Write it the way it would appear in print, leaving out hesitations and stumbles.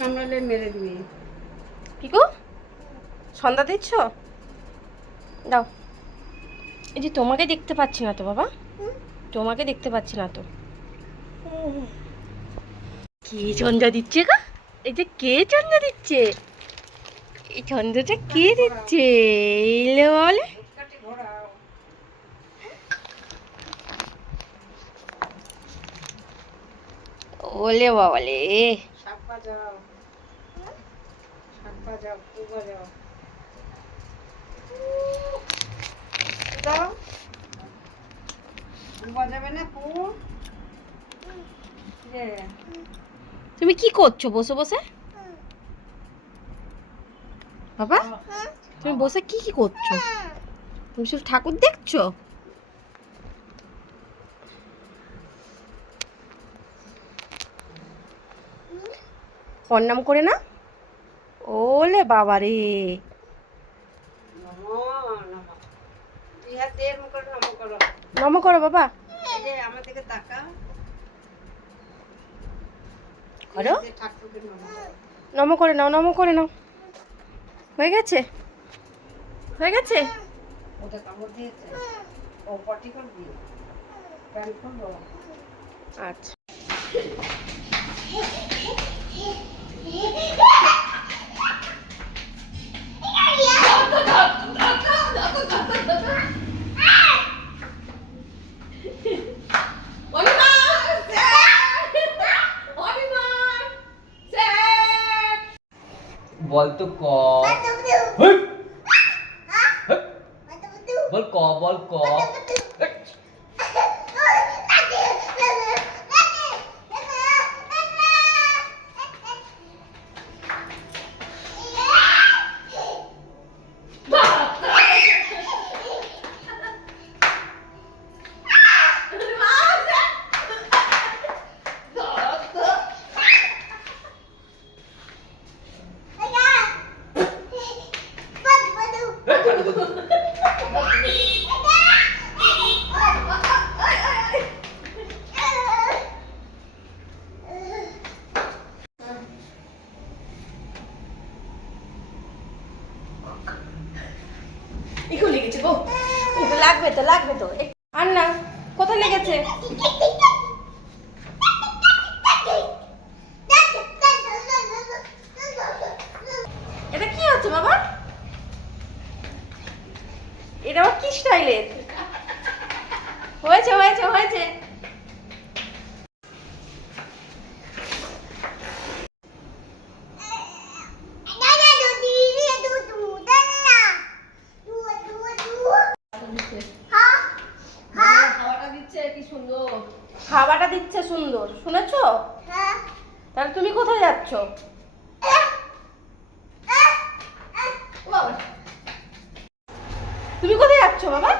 কামড়ালে মেরে দিবি। কি গো সন্ধ্যা দিচ্ছ? দাও। এই যে তোমাকে দেখতে পাচ্ছি না তো বাবা, তোমাকে দেখতে পাচ্ছি না তো। কে চন্দা দিচ্ছে গো? এই যে কে চন্দা দিচ্ছে? এই চন্দ্রটা কে দিচ্ছে? এলে বলে ওলে বাবালে। শাক বাজাও, শাক বাজাও, ফুল বাজাও। দাও, ফুল বাজাবে না ফুল? যে তুমি কি করছো বসে বসে বাবা? তুমি বসে কি কি করছো? তুমি শুধু ঠাকুর দেখছো? প্রণাম করে না? ওলে বাবা রে। নমো নমো, দুই হাত দিয়ে এরম করে নমো করো। নম করো বাবা। এই যে আমার দিকে তাকা, করো। এই যে ঠাকুরকে নমো করো। নম করে নাও, নম করে নাও। হয়ে গেছে, হয়ে গেছে। ওটা কামড় দিয়েছে, ও পটি করবি, প্যান্ট করবো। আচ্ছা বল তো ক। বল ক, বল ক। একটু লেগেছে গো, লাগবে তো লাগবে তো। আর না, কোথায় লেগেছে? এটা কি হচ্ছে বাবা? এটা আবার কি স্টাইলের? হয়েছে হয়েছে হয়েছে। হাওয়াটা দিচ্ছে কি সুন্দর, হাওয়াটা দিচ্ছে সুন্দর, শুনেছো? তাহলে তুমি কোথায় যাচ্ছ? তুমি কোথায় যাচ্ছ বাবা?